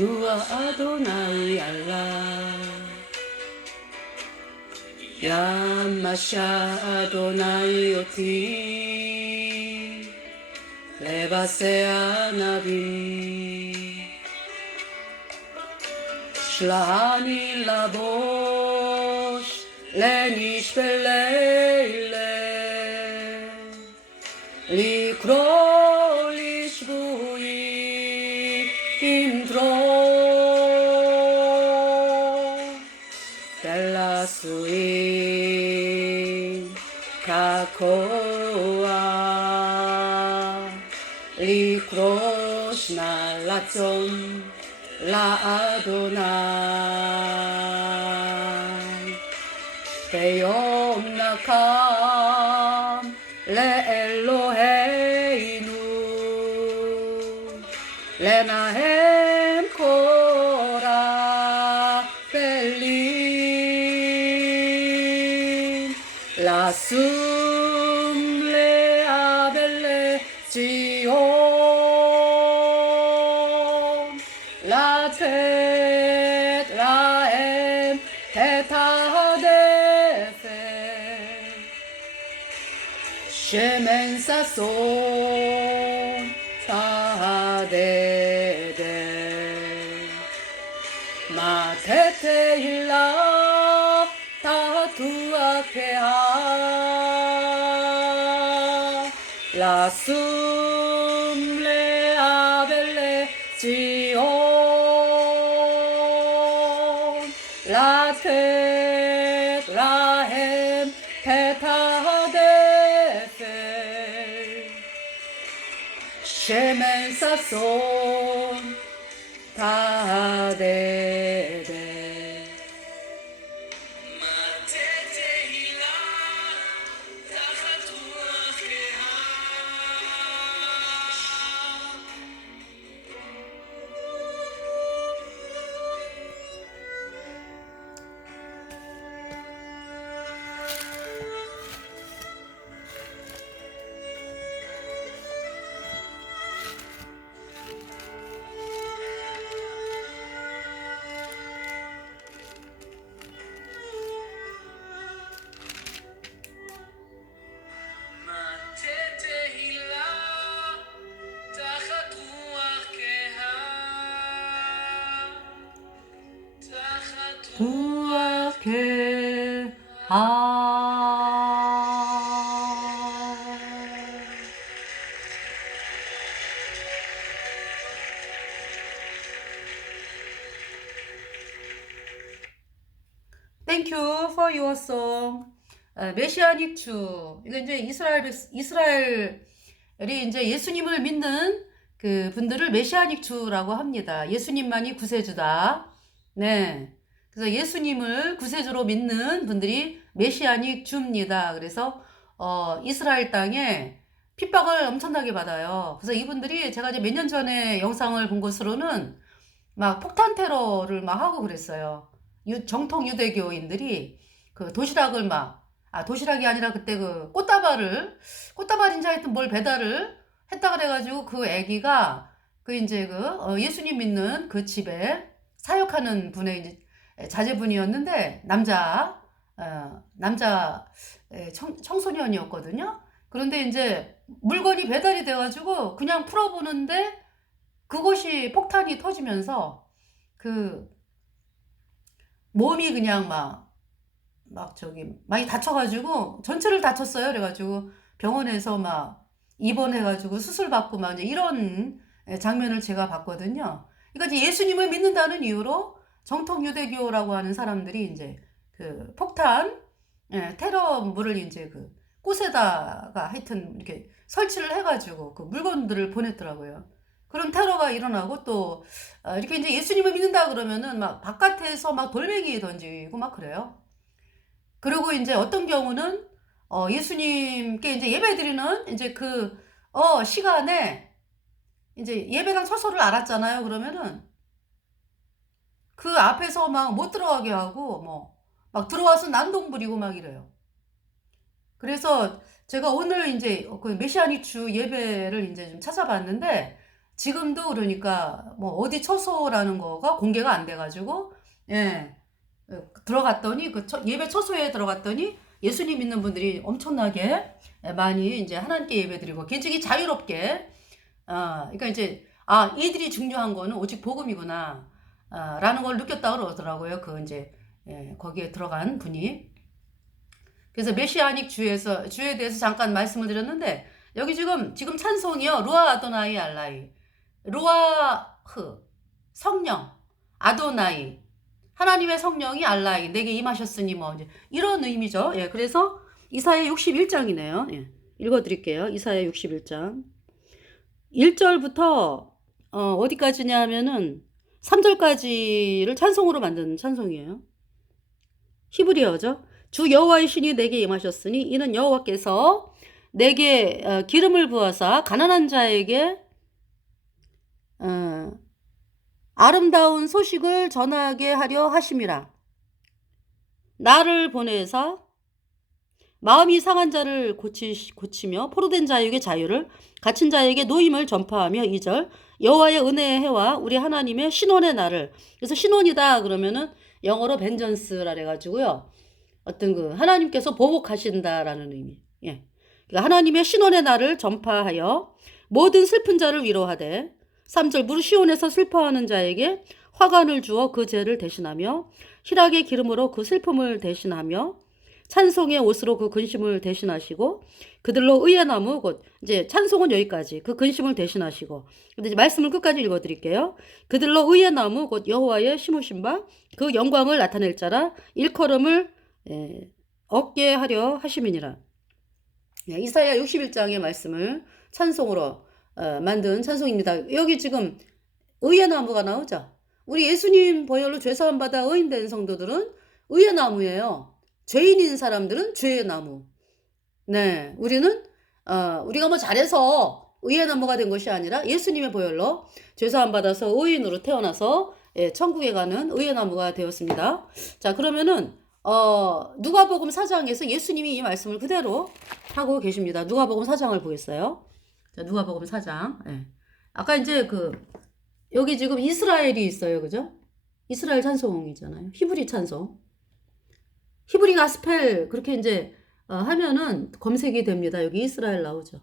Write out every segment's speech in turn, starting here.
누아 아도나이 알라 야마샤 아도나이 오티 레바세 아나비 שלעני לבוש לנשפללה לקרוא לשבויים דרור דלסויים ככוח לקרוא שנה לצום לאדוני ביום נקם לאלוהינו לנהם קורא פלים לשום לאבל לציון לתת להם את הדפק שמן ששון תהדהד מטה תהילה תעתוע כהה לשום לאבל לציון לתת להם את הדפק שמן ששון תהדהד רוח כהה Thank you for your song. 메시아닉 주. 이거 이제 이스라엘이 이제 예수님을 믿는 그 분들을 메시아닉 주라고 합니다. 예수님만이 구세주다. 네. 그래서 예수님을 구세주로 믿는 분들이 메시아닉 주입니다. 그래서 이스라엘 땅에 핍박을 엄청나게 받아요. 그래서 이분들이 제가 이제 몇 년 전에 영상을 본 것으로는 막 폭탄 테러를 막 하고 그랬어요. 정통 유대교인들이 그 도시락을 도시락이 아니라 그때 그 꽃다발인지 하여튼 뭘 배달을 했다 그래가지고 그 애기가 그 이제 예수님 믿는 그 집에 사역하는 분의 이제 자제분이었는데 남자 청소년이었거든요. 그런데 이제 물건이 배달이 돼가지고 그냥 풀어보는데 그것이 폭탄이 터지면서 그 몸이 그냥 많이 다쳐가지고 전체를 다쳤어요. 그래가지고 병원에서 입원해가지고 수술받고 이제 이런 장면을 제가 봤거든요. 그러니까 이제 예수님을 믿는다는 이유로 정통 유대교라고 하는 사람들이 이제 그 폭탄 테러물을 이제 그 꽃에다가 하여튼 이렇게 설치를 해가지고 그 물건들을 보냈더라고요. 그런 테러가 일어나고 또 이렇게 이제 예수님을 믿는다 그러면은 바깥에서 돌멩이 던지고 그래요. 그리고 이제 어떤 경우는 예수님께 이제 예배드리는 이제 그 시간에 이제 예배당 처소를 알았잖아요. 그러면은 그 앞에서 못 들어가게 하고 들어와서 난동 부리고 이래요. 그래서 제가 오늘 이제 그 메시아닉 주 예배를 이제 좀 찾아봤는데 지금도 그러니까 뭐 어디 처소라는 거가 공개가 안 돼가지고 예 들어갔더니 그 예배 처소에 들어갔더니 예수님 믿는 분들이 엄청나게 많이 이제 하나님께 예배드리고 굉장히 자유롭게 그러니까 이제 이들이 중요한 거는 오직 복음이구나 라는 걸 느꼈다 그러더라고요. 그 이제 거기에 들어간 분이. 그래서 메시아닉 주에 대해서 잠깐 말씀을 드렸는데 여기 지금 찬송이요. 루아 아도나이 알라이. 루아흐 성령 아도나이 하나님의 성령이 알라이 내게 임하셨으니 뭐 이제 이런 의미죠. 예. 그래서 이사야 61장이네요. 예. 읽어 드릴게요. 이사야 61장. 1절부터 어디까지냐 하면은 3절까지를 찬송으로 만든 찬송이에요. 히브리어죠. 주 여호와의 신이 내게 임하셨으니 이는 여호와께서 내게 기름을 부어사 가난한 자에게 아름다운 소식을 전하게 하려 하심이라. 나를 보내사 마음이 상한 자를 고치며 포로된 자에게 자유를 갇힌 자에게 노임을 전파하며 2절 여호와의 은혜의 해와 우리 하나님의 신원의 날을. 그래서 신원이다 그러면은 영어로 vengeance라 그래가지고요. 어떤 그 하나님께서 보복하신다라는 의미. 예. 그러니까 하나님의 신원의 날을 전파하여 모든 슬픈 자를 위로하되 3절 무릇 시온에서 슬퍼하는 자에게 화관을 주어 그 죄를 대신하며 희락의 기름으로 그 슬픔을 대신하며 찬송의 옷으로 그 근심을 대신하시고 그들로 의의 나무 곧 이제 찬송은 여기까지 그 근심을 대신하시고 근데 이제 말씀을 끝까지 읽어드릴게요. 그들로 의의 나무 곧 여호와의 심으신 바 그 영광을 나타낼 자라 일컬음을 얻게 하려 하심이니라. 이사야 61장의 말씀을 찬송으로 만든 찬송입니다. 여기 지금 의의 나무가 나오죠. 우리 예수님 보혈로 죄사함 받아 의인된 성도들은 의의 나무예요. 죄인인 사람들은 죄의 나무. 네, 우리는 우리가 뭐 잘해서 의의 나무가 된 것이 아니라 예수님의 보혈로 죄사함 받아서 의인으로 태어나서 천국에 가는 의의 나무가 되었습니다. 자, 그러면은 누가복음 4장에서 예수님이 이 말씀을 그대로 하고 계십니다. 누가복음 4장을 보겠어요. 자, 누가복음 4장. 아까 이제 여기 지금 이스라엘이 있어요. 그죠? 이스라엘 찬송이잖아요. 히브리 찬송. 히브리 가스펠 그렇게 이제 하면은 검색이 됩니다. 여기 이스라엘 나오죠.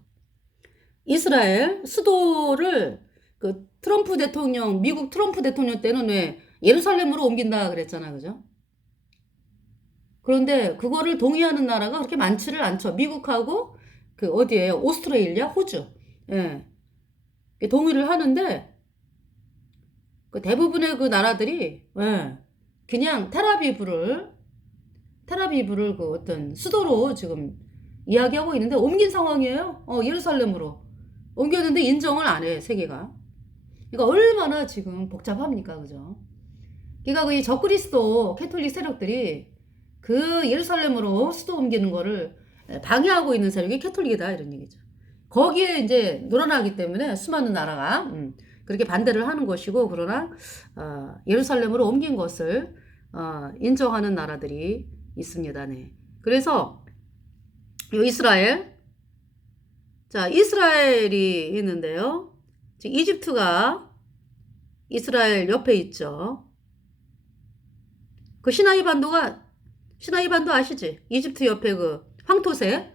이스라엘 수도를 그 트럼프 대통령 미국 트럼프 대통령 때는 왜 예루살렘으로 옮긴다 그랬잖아. 그죠? 그런데 그거를 동의하는 나라가 그렇게 많지를 않죠. 미국하고 그 어디에요? 오스트레일리아, 호주. 예. 동의를 하는데 그 대부분의 그 나라들이 그냥 텔아비브를 그 어떤 수도로 지금 이야기하고 있는데 옮긴 상황이에요. 예루살렘으로 옮겼는데 인정을 안 해, 세계가. 그러니까 얼마나 지금 복잡합니까, 그죠? 그러니까 그 적그리스도 캐톨릭 세력들이 그 예루살렘으로 수도 옮기는 거를 방해하고 있는 세력이 캐톨릭이다 이런 얘기죠. 거기에 이제 늘어나기 때문에 수많은 나라가 그렇게 반대를 하는 것이고 그러나 예루살렘으로 옮긴 것을 인정하는 나라들이 있습니다. 네. 그래서 이스라엘 자 이스라엘이 있는데요. 이집트가 이스라엘 옆에 있죠. 그 시나이 반도 아시지? 이집트 옆에 그 황토세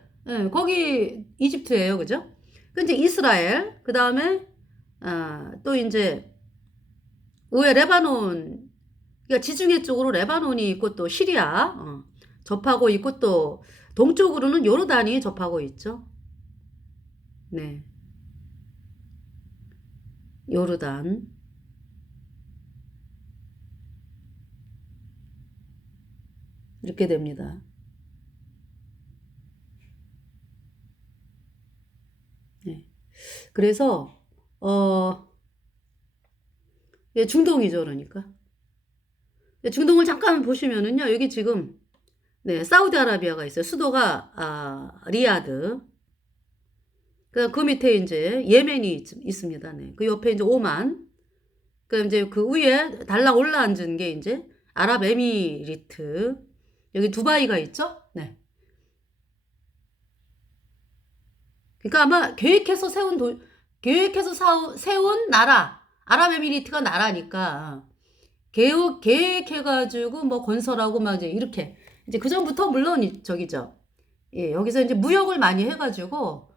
거기 이집트예요. 그죠? 근데 이스라엘 그 다음에 또 이제 의회 레바논 그러니까 지중해 쪽으로 레바논이 있고 또 시리아 접하고 있고 또 동쪽으로는 요르단이 접하고 있죠. 네. 요르단. 이렇게 됩니다. 네. 그래서 중동이죠, 그러니까. 중동을 잠깐 보시면은요, 여기 지금 사우디아라비아가 있어요. 수도가 리야드. 그 밑에 이제 예멘이 있습니다. 네. 그 옆에 이제 오만. 그 이제 그 위에 달랑 올라앉은 게 이제 아랍에미리트. 여기 두바이가 있죠? 네. 그러니까 아마 계획해서 세운 계획해서 세운 나라. 아랍에미리트가 나라니까 계획해가지고 뭐 건설하고 막 이제 이렇게 이제 그 전부터 물론 저기죠. 예, 여기서 이제 무역을 많이 해가지고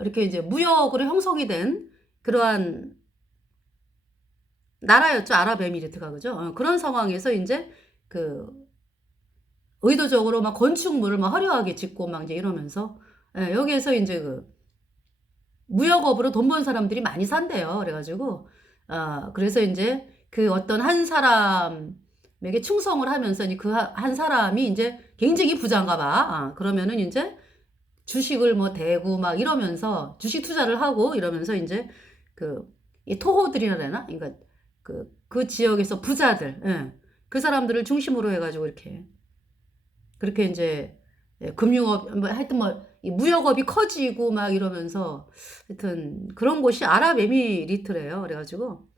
이렇게 이제 무역으로 형성이 된 그러한 나라였죠. 아랍에미리트가 그죠? 그런 상황에서 이제 그 의도적으로 막 건축물을 막 화려하게 짓고 막 이제 이러면서 여기에서 이제 그 무역업으로 돈 번 사람들이 많이 산대요. 그래가지고 그래서 이제 그 어떤 한 사람에게 충성을 하면서 그 한 사람이 이제 굉장히 부자인가 봐. 그러면은 이제 주식을 뭐 대고 막 이러면서 주식 투자를 하고 이러면서 이제 그 이 토호들이라 해나? 그러니까 그 지역에서 부자들, 그 사람들을 중심으로 해가지고 이렇게 그렇게 이제 금융업 뭐 하여튼 뭐 이 무역업이 커지고 막 이러면서 하여튼 그런 곳이 아랍에미리트래요. 그래가지고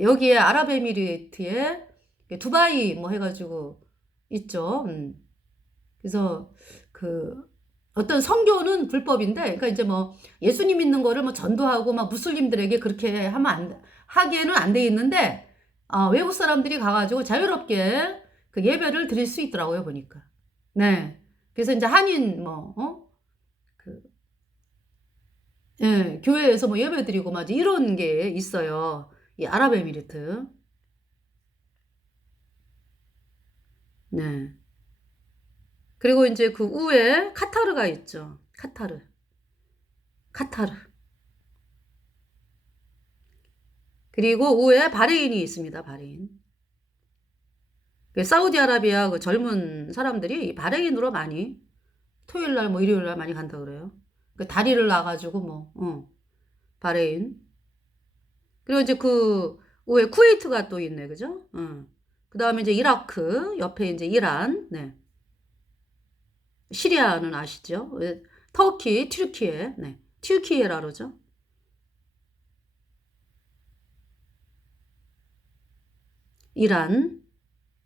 여기에 아랍에미리트에 두바이 뭐 해가지고 있죠. 그래서 그 어떤 선교는 불법인데, 그러니까 이제 뭐 예수님 믿는 거를 뭐 전도하고 막 무슬림들에게 그렇게 하면 하기에는 안 돼 있는데, 외국 사람들이 가가지고 자유롭게 그 예배를 드릴 수 있더라고요, 보니까. 네. 그래서 이제 한인 그, 예, 교회에서 뭐 예배 드리고 막 이런 게 있어요. 이 아랍에미리트. 네. 그리고 이제 그 우에 카타르가 있죠. 카타르. 카타르. 그리고 우에 바레인이 있습니다. 바레인. 그 사우디아라비아 그 젊은 사람들이 바레인으로 많이 토요일 날 뭐 일요일 날 많이 간다 그래요. 그 다리를 놔가지고 뭐 바레인. 그리고 이제 그 우에 쿠웨이트가 또 있네, 그죠? 그 다음에 이제 이라크 옆에 이제 이란, 네. 시리아는 아시죠? 터키, 튀르키예, 네. 튀르키예라 그러죠. 이란,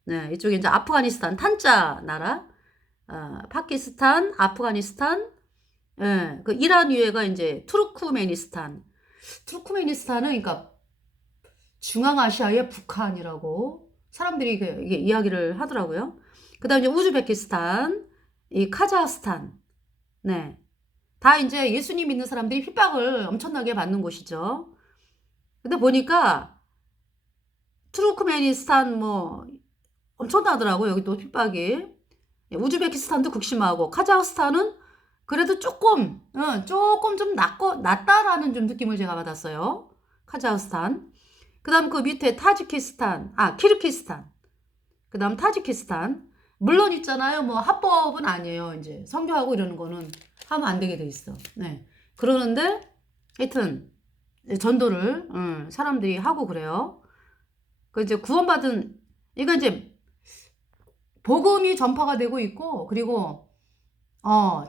네. 이쪽에 이제 아프가니스탄, 탄자 나라, 파키스탄, 아프가니스탄, 예, 그 이란 위에가 이제 투르크메니스탄. 투르크메니스탄은 그러니까 중앙아시아의 북한이라고 사람들이 이게 이야기를 하더라고요. 그다음에 이제 우즈베키스탄, 이 카자흐스탄, 네, 다 이제 예수님 믿는 사람들이 핍박을 엄청나게 받는 곳이죠. 근데 보니까 투르크메니스탄 뭐 엄청나더라고요. 여기 또 핍박이. 우즈베키스탄도 극심하고 카자흐스탄은 그래도 조금 좀 낫다라는 좀 느낌을 제가 받았어요. 카자흐스탄. 그 다음 그 밑에 타지키스탄, 키르키스탄. 그 다음 타지키스탄. 물론 있잖아요. 뭐 합법은 아니에요. 이제 선교하고 이러는 거는 하면 안 되게 돼 있어. 네. 그러는데 하여튼 전도를 사람들이 하고 그래요. 그 이제 구원받은 이거 이제 복음이 전파가 되고 있고 그리고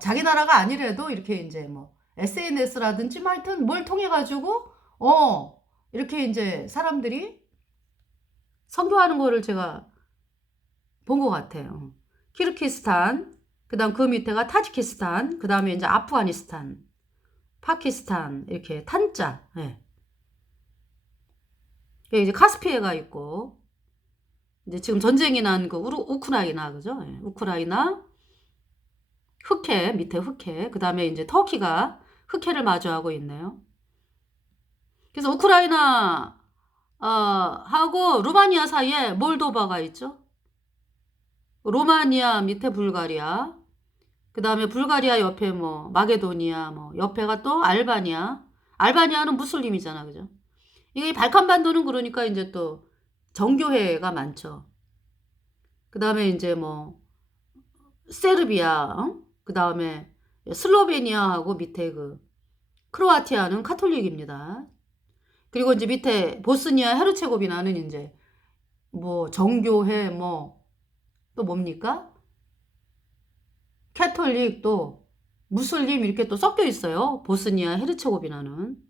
자기 나라가 아니래도 이렇게 이제 뭐 SNS라든지 뭐 하여튼 뭘 통해 가지고 이렇게 이제 사람들이 선교하는 거를 제가 본 것 같아요. 키르키스탄, 그다음 그 밑에가 타지키스탄, 그다음에 이제 아프가니스탄, 파키스탄 이렇게 탄자. 예. 이제 카스피해가 있고 이제 지금 전쟁이 난 그 우크라이나 그죠? 예. 우크라이나 흑해 밑에 흑해 그다음에 이제 터키가 흑해를 마주하고 있네요. 그래서 우크라이나 하고 루마니아 사이에 몰도바가 있죠. 로마니아 밑에 불가리아. 그 다음에 불가리아 옆에 뭐 마게도니아 뭐 옆에가 또 알바니아. 알바니아는 무슬림이잖아, 그죠? 이게 발칸반도는 그러니까 이제 또 정교회가 많죠. 그 다음에 이제 뭐 세르비아, 그 다음에 슬로베니아하고 밑에 그 크로아티아는 카톨릭입니다. 그리고 이제 밑에 보스니아 헤르체고비나는 이제 뭐 정교회 뭐 또 뭡니까? 캐톨릭 또 무슬림 이렇게 또 섞여 있어요. 보스니아 헤르체고비나는.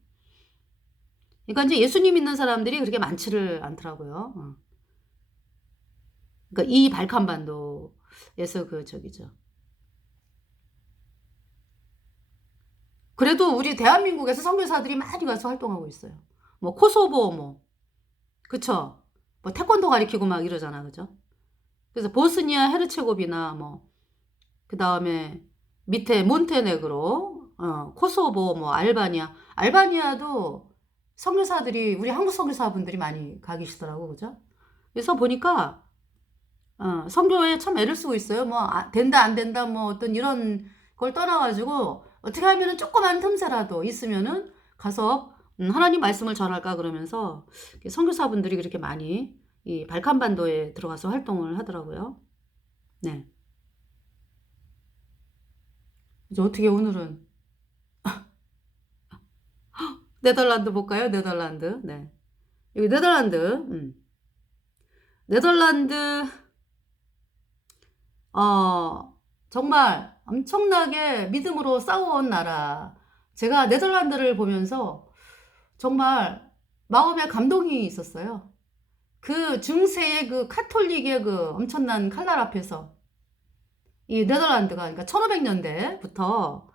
그러니까 이제 예수님 믿는 사람들이 그렇게 많지를 않더라고요. 그러니까 이 발칸반도에서 그 저기죠. 그래도 우리 대한민국에서 선교사들이 많이 가서 활동하고 있어요. 뭐 코소보 뭐 그쵸? 뭐 태권도 가리키고 막 이러잖아, 그죠? 그래서 보스니아 헤르체고비나 뭐 그 다음에 밑에 몬테네그로, 코소보, 뭐 알바니아도 선교사들이 우리 한국 선교사분들이 많이 가 계시더라고, 그죠? 그래서 보니까 선교에 참 애를 쓰고 있어요. 뭐 된다 안 된다 뭐 어떤 이런 걸 떠나가지고 어떻게 하면은 조그만 틈새라도 있으면은 가서 하나님 말씀을 전할까 그러면서 선교사분들이 그렇게 많이 이 발칸반도에 들어가서 활동을 하더라고요. 네. 이제 어떻게 오늘은 네덜란드 볼까요? 네덜란드. 네. 여기 네덜란드. 네덜란드 정말 엄청나게 믿음으로 싸워온 나라. 제가 네덜란드를 보면서 정말 마음에 감동이 있었어요. 그 중세의 그 카톨릭의 그 엄청난 칼날 앞에서 이 네덜란드가 그러니까 1500년대부터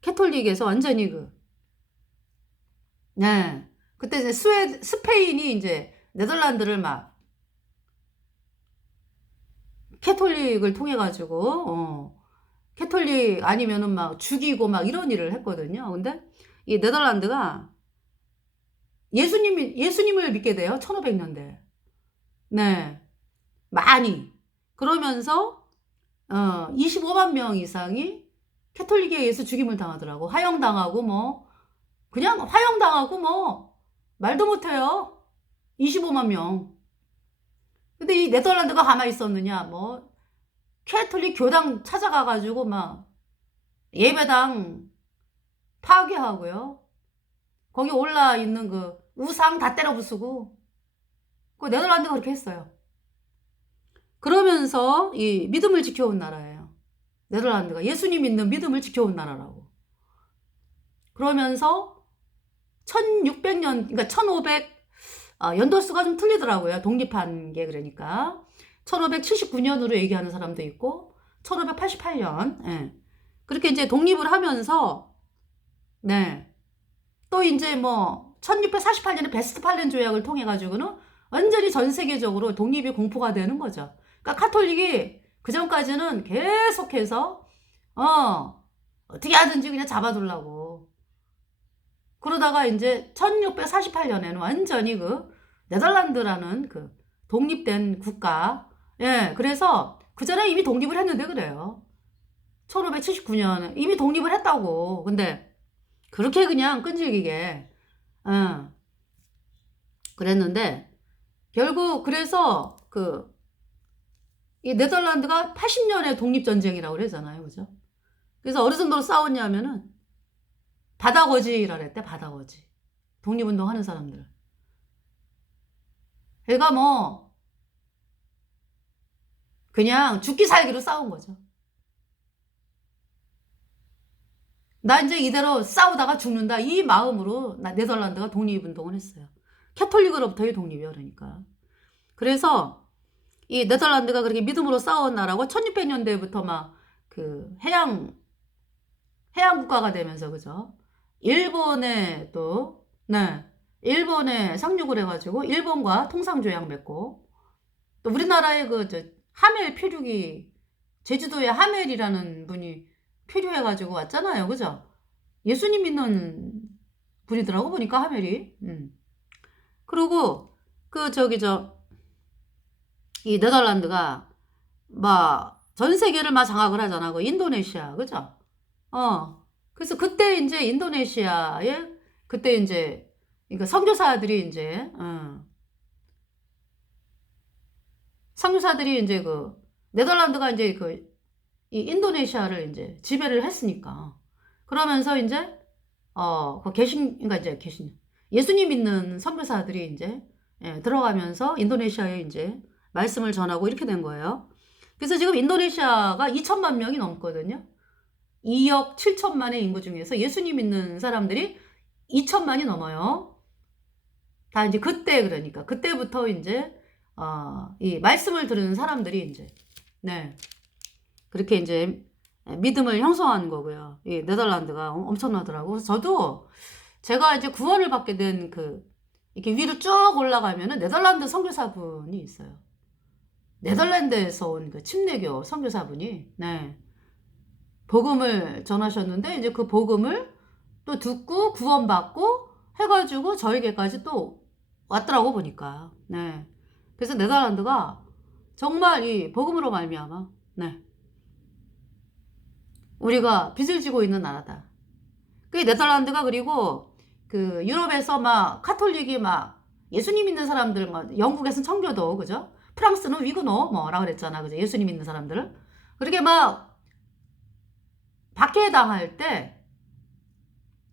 캐톨릭에서 완전히 네. 그때 이제 스페인이 이제 네덜란드를 막 캐톨릭을 통해 가지고 캐톨릭 아니면은 막 죽이고 막 이런 일을 했거든요. 근데 이 네덜란드가 예수님을 믿게 돼요. 1500년대. 네. 많이. 그러면서 25만 명 이상이 캐톨릭에 의해서 죽임을 당하더라고. 화형당하고 뭐 그냥 화형당하고 뭐 말도 못해요. 25만 명. 근데 이 네덜란드가 가만히 있었느냐? 뭐 캐톨릭 교당 찾아가가지고 막 예배당 파괴하고요. 거기 올라 있는 그 우상 다 때려 부수고 그 네덜란드가 그렇게 했어요. 그러면서 이 믿음을 지켜온 나라예요. 네덜란드가 예수님 믿는 믿음을 지켜온 나라라고. 그러면서 1600년, 그러니까 1500, 연도수가 좀 틀리더라고요. 독립한 게 그러니까. 1579년으로 얘기하는 사람도 있고, 1588년, 예. 그렇게 이제 독립을 하면서, 네. 또 이제 뭐, 1648년에 베스트팔렌 조약을 통해가지고는 완전히 전 세계적으로 독립이 공포가 되는 거죠. 그러니까 카톨릭이 그 전까지는 계속해서, 어떻게 하든지 그냥 잡아두려고. 그러다가 이제 1648년에는 완전히 그 네덜란드라는 그 독립된 국가, 예, 그래서 그 전에 이미 독립을 했는데 그래요. 1579년에 이미 독립을 했다고. 근데 그렇게 그냥 끈질기게, 그랬는데 결국 그래서 이 네덜란드가 80년에 독립전쟁이라고 그러잖아요. 그죠? 그래서 어느 정도로 싸웠냐면은 바다거지라 그랬대, 바다거지. 독립운동 하는 사람들. 걔가 뭐, 그냥 죽기 살기로 싸운 거죠. 나 이제 이대로 싸우다가 죽는다. 이 마음으로 네덜란드가 독립운동을 했어요. 캐톨릭으로부터의 독립이요, 그러니까. 그래서 이 네덜란드가 그렇게 믿음으로 싸운 나라고 1600년대부터 막 해양 국가가 되면서, 그죠? 일본에 또, 네. 일본에 상륙을 해가지고 일본과 통상조약 맺고 또 우리나라의 하멜 표류기 제주도에 하멜이라는 분이 표류해가지고 왔잖아요, 그죠? 예수님 믿는 분이더라고 보니까 하멜이. 그리고 이 네덜란드가 막 전 세계를 막 장악을 하잖아, 그 인도네시아, 그죠? 그래서 그때 이제 인도네시아에 그때 이제 그러니까 선교사들이 이제 선교사들이 이제 네덜란드가 이제 이 인도네시아를 이제 지배를 했으니까 그러면서 이제 그러니까 이제 예수님 믿는 선교사들이 이제 들어가면서 인도네시아에 이제 말씀을 전하고 이렇게 된 거예요. 그래서 지금 인도네시아가 2천만 명이 넘거든요. 2억 7천만의 인구 중에서 예수님 믿는 사람들이 2천만이 넘어요. 다 이제 그러니까 그때부터 이제 이 말씀을 들은 사람들이 이제 네 그렇게 이제 믿음을 형성하는 거고요. 이 네덜란드가 엄청나더라고. 그래서 저도 제가 이제 구원을 받게 된 이렇게 위로 쭉 올라가면은 네덜란드 선교사분이 있어요. 네덜란드에서 온 침례교 선교사분이, 네, 복음을 전하셨는데, 이제 그 복음을 또 듣고 구원받고 해가지고 저에게까지 또 왔더라고 보니까, 네. 그래서 네덜란드가 정말 이 복음으로 말미암아, 네, 우리가 빚을 지고 있는 나라다. 그 네덜란드가, 그리고 유럽에서 막 카톨릭이 막 예수님 믿는 사람들, 막 영국에서는 청교도, 그죠? 프랑스는 위그노 뭐라 그랬잖아, 그죠? 예수님 믿는 사람들을 그렇게 막 박해당할 때,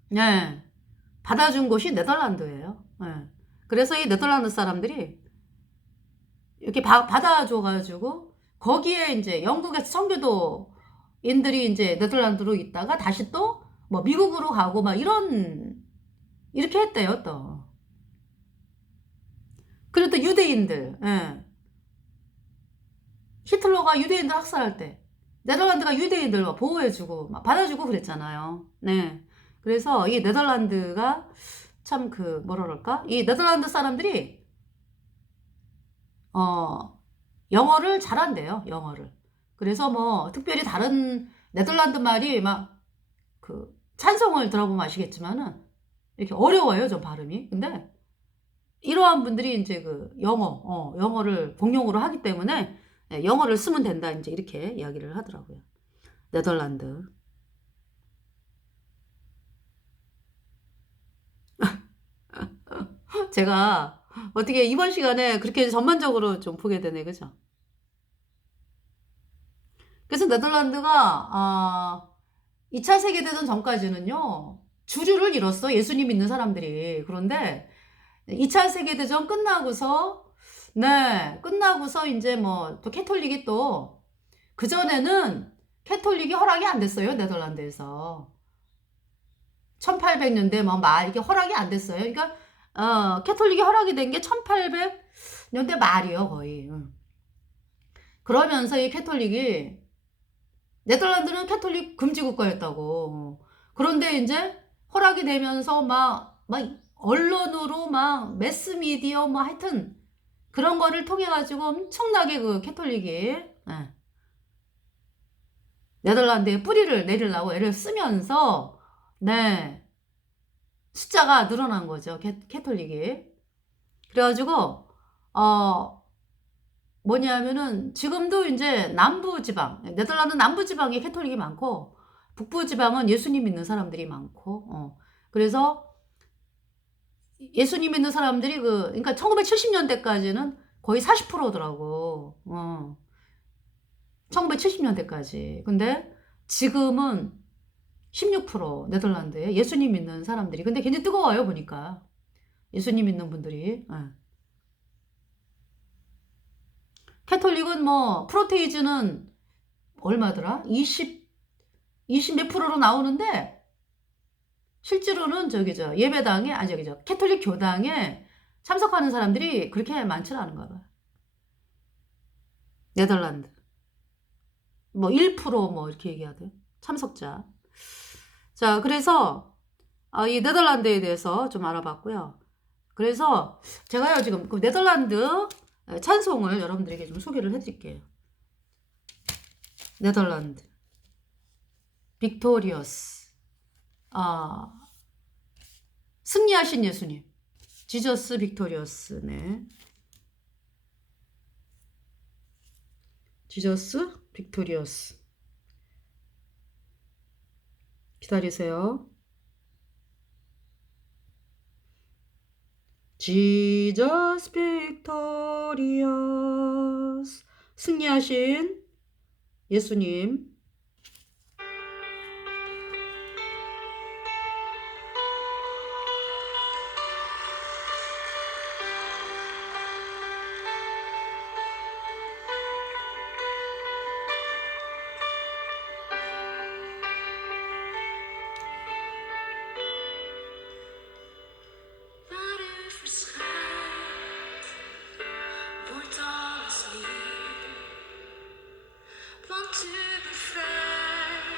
네, 받아준 곳이 네덜란드예요. 네. 그래서 이 네덜란드 사람들이 이렇게 받아줘가지고 거기에 이제 영국에서 청교도인들이 이제 네덜란드로 있다가 다시 또 뭐 미국으로 가고 막 이렇게 했대요 또. 그리고 또 유대인들, 예. 히틀러가 유대인들 학살할 때 네덜란드가 유대인들 막 보호해주고 막 받아주고 그랬잖아요. 네. 그래서 이 네덜란드가 참 뭐라 그럴까? 이 네덜란드 사람들이 영어를 잘한대요. 영어를. 그래서 뭐 특별히 다른 네덜란드 말이 막 찬송을 들어보면 아시겠지만은 이렇게 어려워요, 좀 발음이. 근데 이러한 분들이 이제 영어를 공용어로 하기 때문에 영어를 쓰면 된다, 이제 이렇게 이야기를 하더라고요. 네덜란드. 제가 어떻게 이번 시간에 그렇게 전반적으로 좀 보게 되네, 그죠? 그래서 네덜란드가, 2차 세계대전 전까지는요, 주류를 잃었어, 예수님 믿는 사람들이. 그런데 2차 세계대전 끝나고서, 네, 끝나고서 이제 뭐, 또 캐톨릭이 또, 그전에는 캐톨릭이 허락이 안 됐어요, 네덜란드에서. 1800년대 이게 허락이 안 됐어요. 그러니까, 캐톨릭이 허락이 된 게 1800년대 말이요, 거의. 그러면서 이 캐톨릭이, 네덜란드는 캐톨릭 금지 국가였다고. 그런데 이제 허락이 되면서 언론으로 매스미디어 하여튼 그런 거를 통해 가지고 엄청나게 캐톨릭이, 예, 네덜란드에 뿌리를 내리려고 애를 쓰면서, 네, 숫자가 늘어난 거죠, 캐톨릭이. 그래가지고 뭐냐면은 지금도 이제 남부지방, 네덜란드 남부지방에 캐톨릭이 많고 북부지방은 예수님 믿는 사람들이 많고, 그래서 예수님 믿는 사람들이 그러니까 1970년대까지는 거의 40%더라고. 1970년대까지. 근데 지금은 16% 네덜란드에 예수님 믿는 사람들이. 근데 굉장히 뜨거워요, 보니까. 예수님 믿는 분들이. 예. 캐톨릭은 뭐 프로테이즈는 얼마더라? 20 몇 프로로 나오는데 실제로는 예배당에, 아니 캐톨릭 교당에 참석하는 사람들이 그렇게 많지는 않은가 봐요. 네덜란드. 뭐 1% 이렇게 얘기하대요. 참석자. 자, 그래서 이 네덜란드에 대해서 좀 알아봤고요. 그래서 제가요 지금 네덜란드 찬송을 여러분들에게 좀 소개를 해드릴게요. 네덜란드 빅토리어스, 승리하신 예수님, 지저스 빅토리어스. 네, 지저스 빅토리어스. 기다리세요. 지저스 빅토리어스, 승리하신 예수님. Want u bevrijden.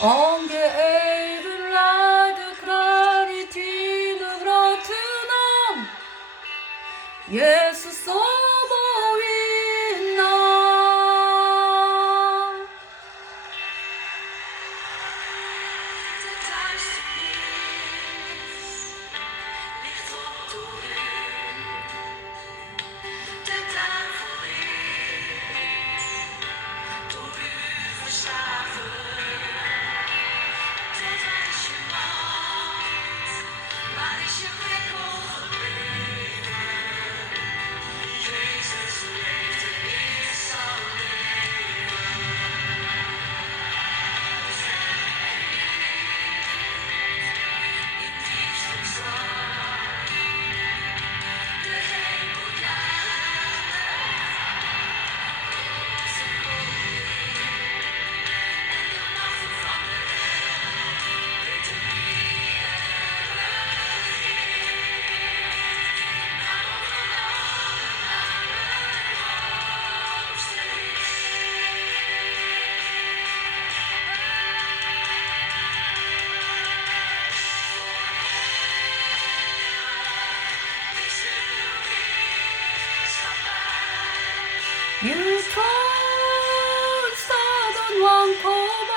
Ongeëvenlaarde claritine grotenam, Jezus obowinna. 유통사던 왕코바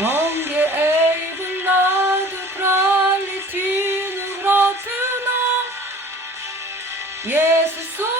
Ongeëvenlaarde claritine grotenam, Jezus obowinna.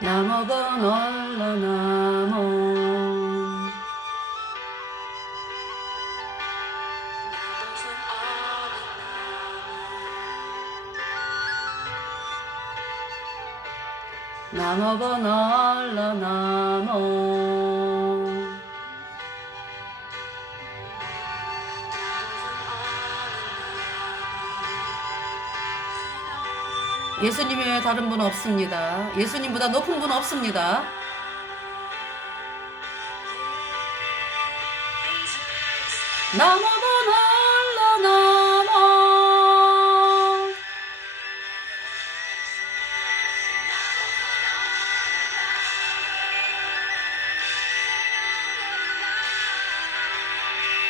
남어번 얼러남어 남어번 얼러남어 예수님 외에 다른 분 없습니다. 예수님보다 높은 분 없습니다. 남어번 얼러남어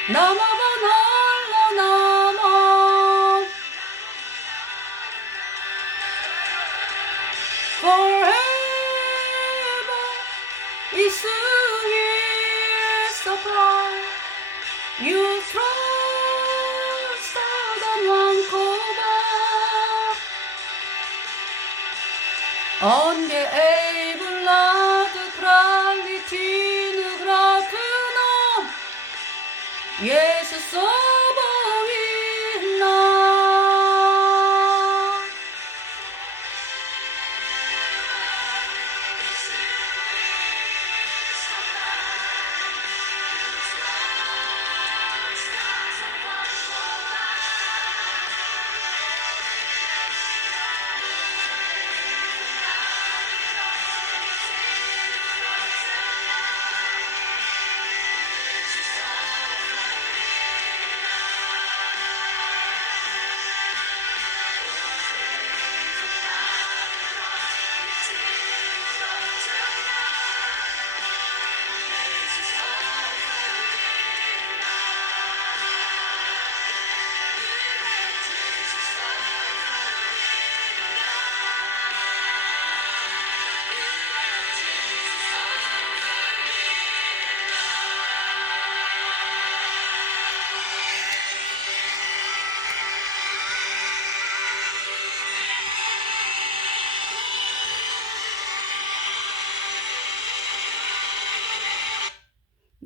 남어번 얼러남어 Forever is will supply. You trust the one Ongeëvenlaarde claritine grotenam, Jezus obowinna.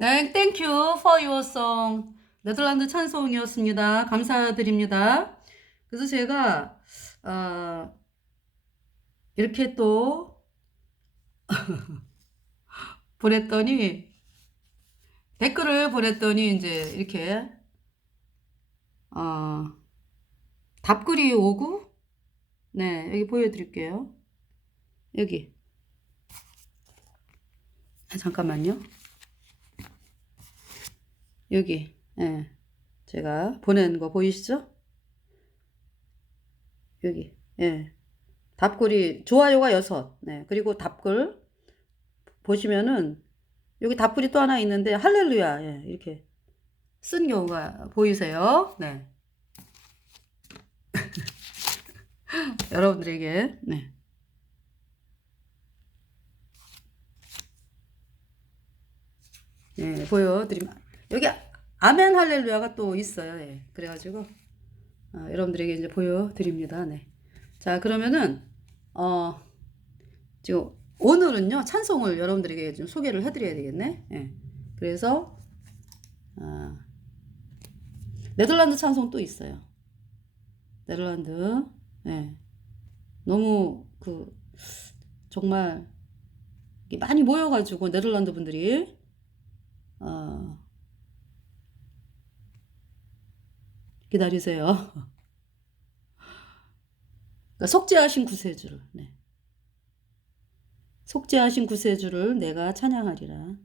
네, thank you for your song. 네덜란드 찬송이었습니다. 감사드립니다. 그래서 제가 이렇게 또 보냈더니 댓글을 보냈더니 이제 이렇게 어, 답글이 오고 네, 여기 보여드릴게요. 여기 잠깐만요. 여기 예, 제가 보낸 거 보이시죠? 여기 예, 답글이 좋아요가 6. 네, 그리고 답글 보시면은 여기 답글이 또 하나 있는데 할렐루야 예, 이렇게 쓴 경우가 보이세요? 네, 여러분들에게 네. 예, 보여드리면 여기 아멘 할렐루야가 또 있어요. 예, 그래가지고 여러분들에게 이제 보여드립니다. 네. 자, 그러면은 지금 오늘은요 찬송을 여러분들에게 좀 소개를 해드려야 되겠네. 예. 그래서 네덜란드 찬송 또 있어요. 네덜란드. 예. 너무 정말 많이 모여가지고 네덜란드 분들이 기다리세요. 그러니까 속죄하신 구세주를. 네. 속죄하신 구세주를 내가 찬양하리라.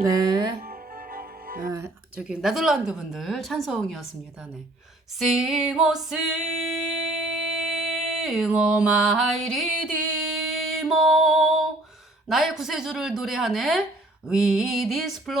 네. 저기 네덜란드 분들 찬송이었습니다. 네. Sing, oh, sing, oh, my redeemer. 나의 구세주를 노래하네. With his blood,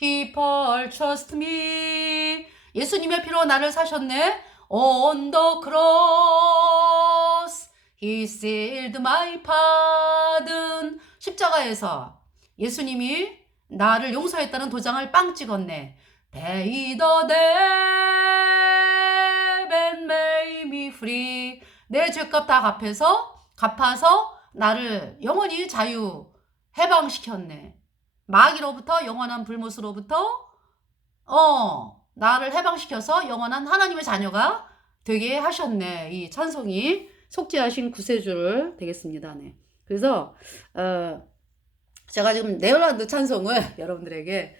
he purchased me. 예수님의 피로 나를 사셨네. On the cross, he sealed my pardon. 십자가에서 예수님이 나를 용서했다는 도장을 빵 찍었네. Pay the debt and make me free. 내 죄값 다 갚아서 나를 영원히 해방시켰네. 마귀로부터 영원한 불못으로부터 나를 해방시켜서 영원한 하나님의 자녀가 되게 하셨네. 이 찬송이 속죄하신 구세주를 되겠습니다. 네. 그래서 제가 지금 네덜란드 찬송을 여러분들에게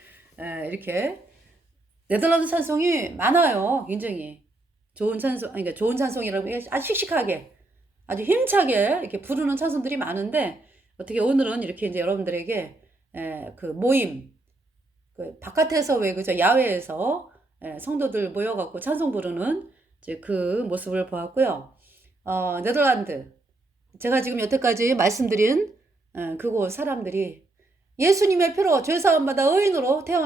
이렇게 네덜란드 찬송이 많아요. 굉장히 좋은 찬송, 그러니까 좋은 찬송이라고 아주 씩씩하게 아주 힘차게 이렇게 부르는 찬송들이 많은데 어떻게 오늘은 이렇게 이제 여러분들에게 그 모임 그 바깥에서 왜 그죠 야외에서 성도들 모여갖고 찬송 부르는 이제 그 모습을 보았고요. 네덜란드 제가 지금 여태까지 말씀드린 그곳 사람들이 예수님의 피로 죄사함 받아 의인으로 태어나